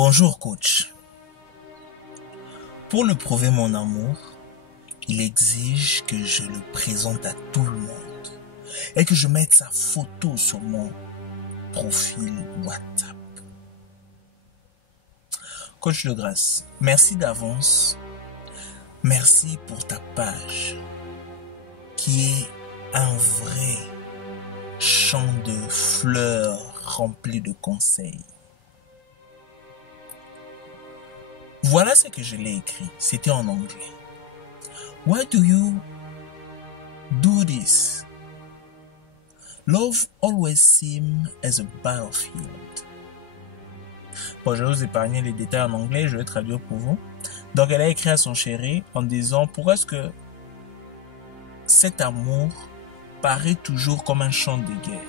Bonjour coach. Pour lui prouver mon amour, il exige que je le présente à tout le monde et que je mette sa photo sur mon profil WhatsApp. Coach de grâce, merci d'avance. Merci pour ta page qui est un vrai champ de fleurs rempli de conseils. Voilà ce que je l'ai écrit. C'était en anglais. Why do you do this? Love always seems as a battlefield. Bon, je vais vous épargner les détails en anglais, je vais traduire pour vous. Donc, elle a écrit à son chéri en disant, pourquoi est-ce que cet amour paraît toujours comme un champ de guerre?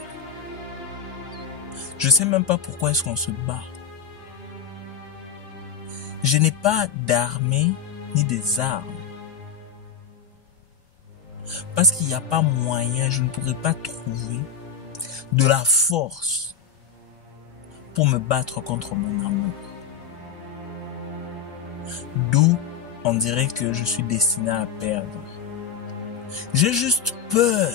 Je ne sais même pas pourquoi est-ce qu'on se bat. Je n'ai pas d'armée ni des armes. Parce qu'il n'y a pas moyen, je ne pourrais pas trouver de la force pour me battre contre mon amour. D'où on dirait que je suis destiné à perdre. J'ai juste peur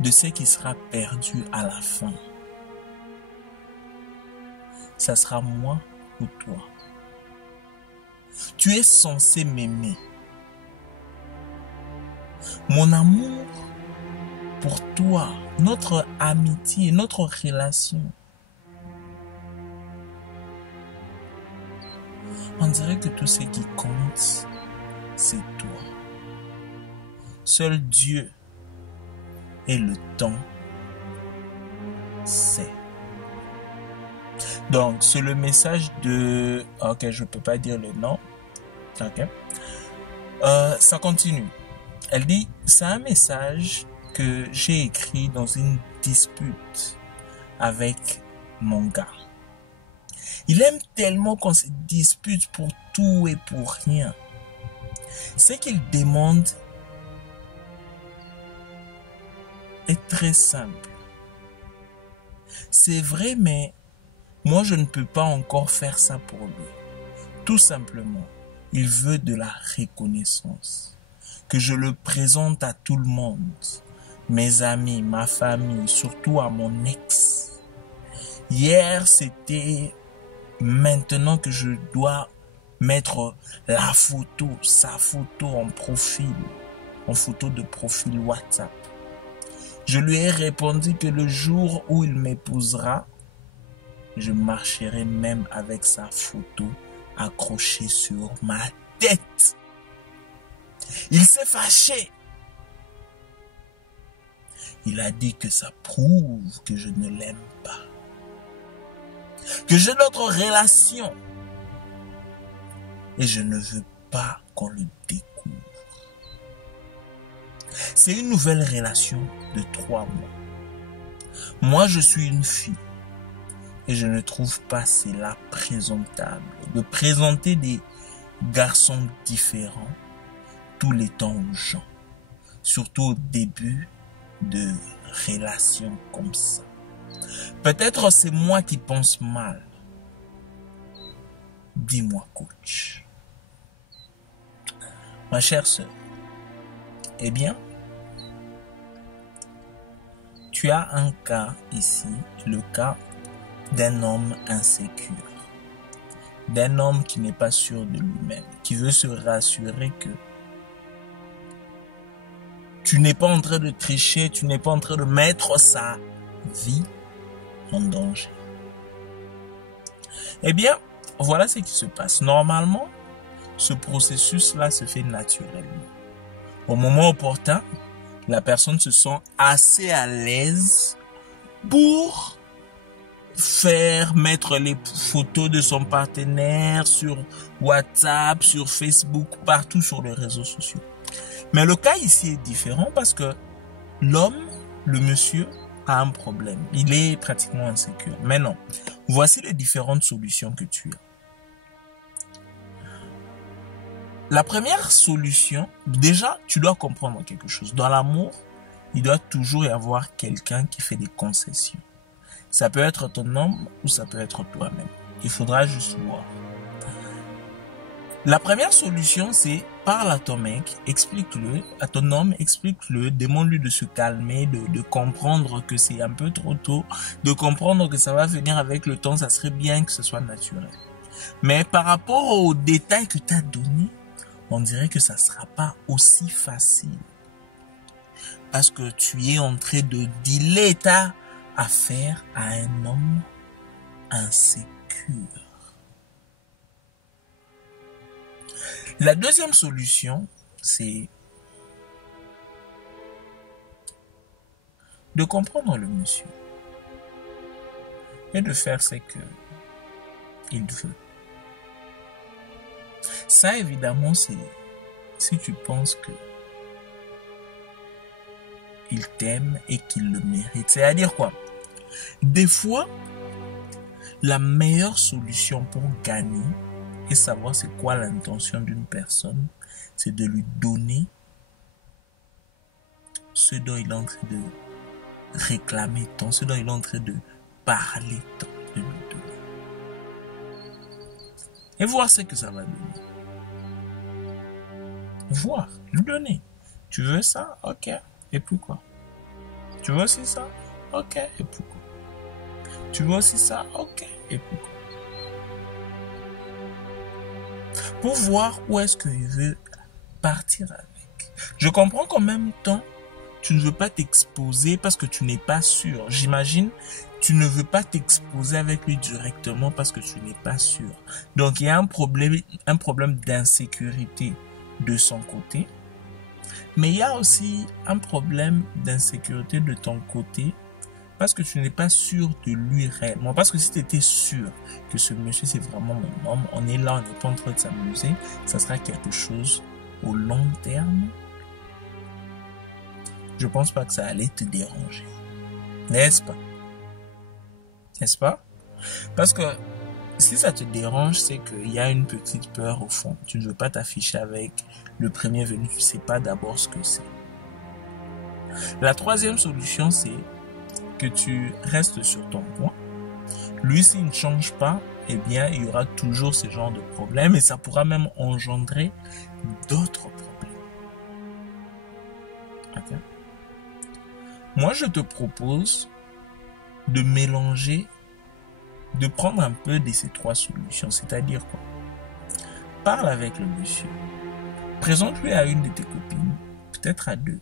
de ce qui sera perdu à la fin. Ça sera moi ou toi. Tu es censé m'aimer. Mon amour pour toi, notre amitié, notre relation. On dirait que tout ce qui compte, c'est toi. Seul Dieu et le temps sait. Donc, c'est le message de... Ok, je ne peux pas dire le nom. Ok. Ça continue. Elle dit, c'est un message que j'ai écrit dans une dispute avec mon gars. Il aime tellement qu'on se dispute pour tout et pour rien. Ce qu'il demande est très simple. C'est vrai, mais moi, je ne peux pas encore faire ça pour lui. Tout simplement, il veut de la reconnaissance. Que je le présente à tout le monde. Mes amis, ma famille, surtout à mon ex. Hier, c'était maintenant que je dois mettre la photo, sa photo en profil, en photo de profil WhatsApp. Je lui ai répondu que le jour où il m'épousera, je marcherai même avec sa photo accrochée sur ma tête. Il s'est fâché. Il a dit que ça prouve que je ne l'aime pas. Que j'ai notre relation. Et je ne veux pas qu'on le découvre. C'est une nouvelle relation de 3 mois. Moi, je suis une fille. Et je ne trouve pas cela présentable de présenter des garçons différents tous les temps aux gens. Surtout au début de relations comme ça. Peut-être c'est moi qui pense mal. Dis-moi, coach. Ma chère sœur, eh bien, tu as un cas ici, le cas d'un homme insécure, d'un homme qui n'est pas sûr de lui-même, qui veut se rassurer que tu n'es pas en train de tricher, tu n'es pas en train de mettre sa vie en danger. Eh bien, voilà ce qui se passe. Normalement, ce processus-là se fait naturellement. Au moment opportun, la personne se sent assez à l'aise pour mettre les photos de son partenaire sur WhatsApp, sur Facebook, partout sur les réseaux sociaux. Mais le cas ici est différent parce que l'homme, le monsieur, a un problème. Il est pratiquement insécure. Mais non, voici les différentes solutions que tu as. La première solution, déjà, tu dois comprendre quelque chose. Dans l'amour, il doit toujours y avoir quelqu'un qui fait des concessions. Ça peut être ton homme ou ça peut être toi-même. Il faudra juste voir. La première solution, c'est parle à ton mec, explique-le, à ton homme, explique-le, demande-lui de se calmer, de comprendre que c'est un peu trop tôt, de comprendre que ça va venir avec le temps, ça serait bien que ce soit naturel. Mais par rapport aux détails que tu as donnés, on dirait que ça ne sera pas aussi facile. Parce que tu es en train de dealer ta affaire à un homme insécure. La deuxième solution, c'est de comprendre le monsieur et de faire ce qu'il veut. Ça, évidemment, c'est si tu penses que il t'aime et qu'il le mérite. C'est-à-dire quoi? Des fois, la meilleure solution pour gagner et savoir c'est quoi l'intention d'une personne, c'est de lui donner ce dont il est en train de réclamer tant, ce dont il est en train de parler tant, de lui donner. Et voir ce que ça va donner. Voir, lui donner. Tu veux ça? Ok. Et puis quoi? Tu veux aussi ça? Ok. Et puis quoi? Tu veux aussi ça? Ok. Et puis quoi? Pour voir où est-ce qu'il veut partir avec. Je comprends qu'en même temps, tu ne veux pas t'exposer parce que tu n'es pas sûr. J'imagine, tu ne veux pas t'exposer avec lui directement parce que tu n'es pas sûr. Donc, il y a un problème d'insécurité de son côté. Mais il y a aussi un problème d'insécurité de ton côté parce que tu n'es pas sûr de lui réellement. Parce que si tu étais sûr que ce monsieur c'est vraiment mon homme, on est là, on n'est pas en train de s'amuser, ça sera quelque chose au long terme. Je pense pas que ça allait te déranger. N'est-ce pas? N'est-ce pas? Parce que si ça te dérange, c'est qu'il y a une petite peur au fond. Tu ne veux pas t'afficher avec le premier venu, tu ne sais pas d'abord ce que c'est. La troisième solution, c'est que tu restes sur ton point. Lui, s'il ne change pas, eh bien, il y aura toujours ce genre de problème et ça pourra même engendrer d'autres problèmes. Okay? Moi, je te propose de mélanger, de prendre un peu de ces trois solutions. C'est-à-dire quoi? Parle avec le monsieur. Présente-lui à une de tes copines, peut-être à deux.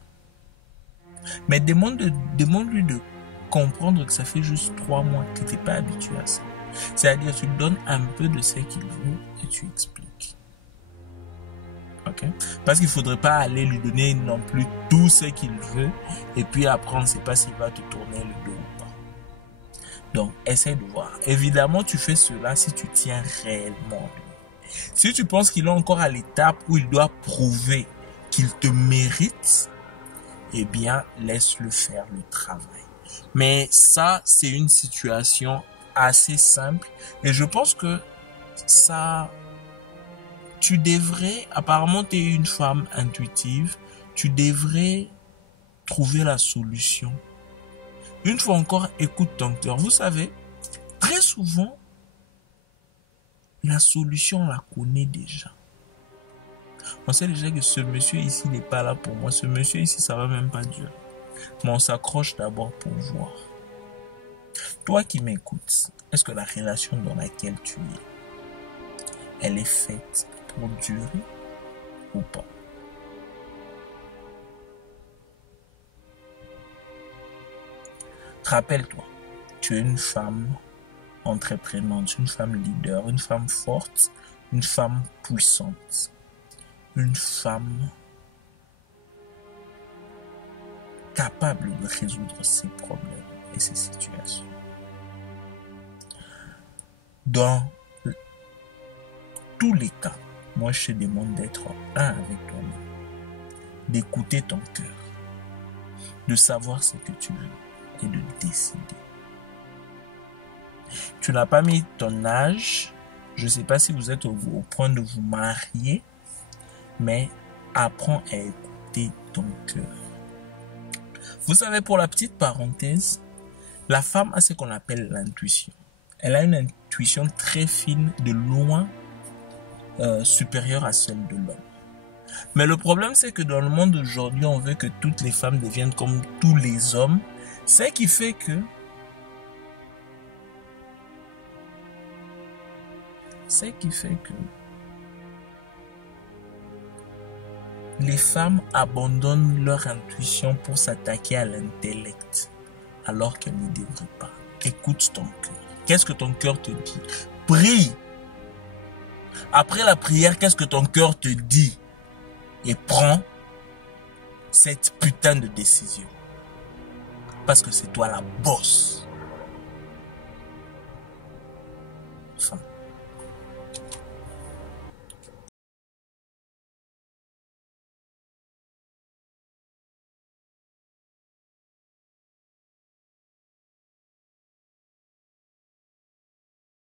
Mais demande-lui de comprendre que ça fait juste 3 mois que tu n'es pas habitué à ça. C'est-à-dire tu donnes un peu de ce qu'il veut et tu expliques. Ok? Parce qu'il ne faudrait pas aller lui donner non plus tout ce qu'il veut et puis après on ne sait pas s'il va te tourner le dos ou pas. Donc essaie de voir. Évidemment tu fais cela si tu tiens réellement. Si tu penses qu'il est encore à l'étape où il doit prouver qu'il te mérite, eh bien laisse-le faire le travail. Mais ça, c'est une situation assez simple. Et je pense que ça, tu devrais, apparemment tu es une femme intuitive, tu devrais trouver la solution. Une fois encore, écoute ton cœur. Vous savez, très souvent, la solution, on la connaît déjà. On sait déjà que ce monsieur ici n'est pas là pour moi. Ce monsieur ici, ça va même pas durer. Mais on s'accroche d'abord pour voir. Toi qui m'écoutes, est-ce que la relation dans laquelle tu es, elle est faite pour durer ou pas? Rappelle-toi, tu es une femme entreprenante, une femme leader, une femme forte, une femme puissante, une femme capable de résoudre ses problèmes et ses situations. Dans tous les cas, moi je te demande d'être un avec toi-même, d'écouter ton cœur, de savoir ce que tu veux et de décider. Tu n'as pas mis ton âge, je ne sais pas si vous êtes au point de vous marier, mais apprends à écouter ton cœur. Vous savez, pour la petite parenthèse, La femme a ce qu'on appelle l'intuition. Elle a une intuition très fine, de loin supérieure à celle de l'homme. Mais le problème, c'est que dans le monde d'aujourd'hui, on veut que toutes les femmes deviennent comme tous les hommes. Ce qui fait que les femmes abandonnent leur intuition pour s'attaquer à l'intellect, alors qu'elles ne devraient pas. Écoute ton cœur. Qu'est-ce que ton cœur te dit? Prie. Après la prière, qu'est-ce que ton cœur te dit? Et prends cette putain de décision. Parce que c'est toi la bosse.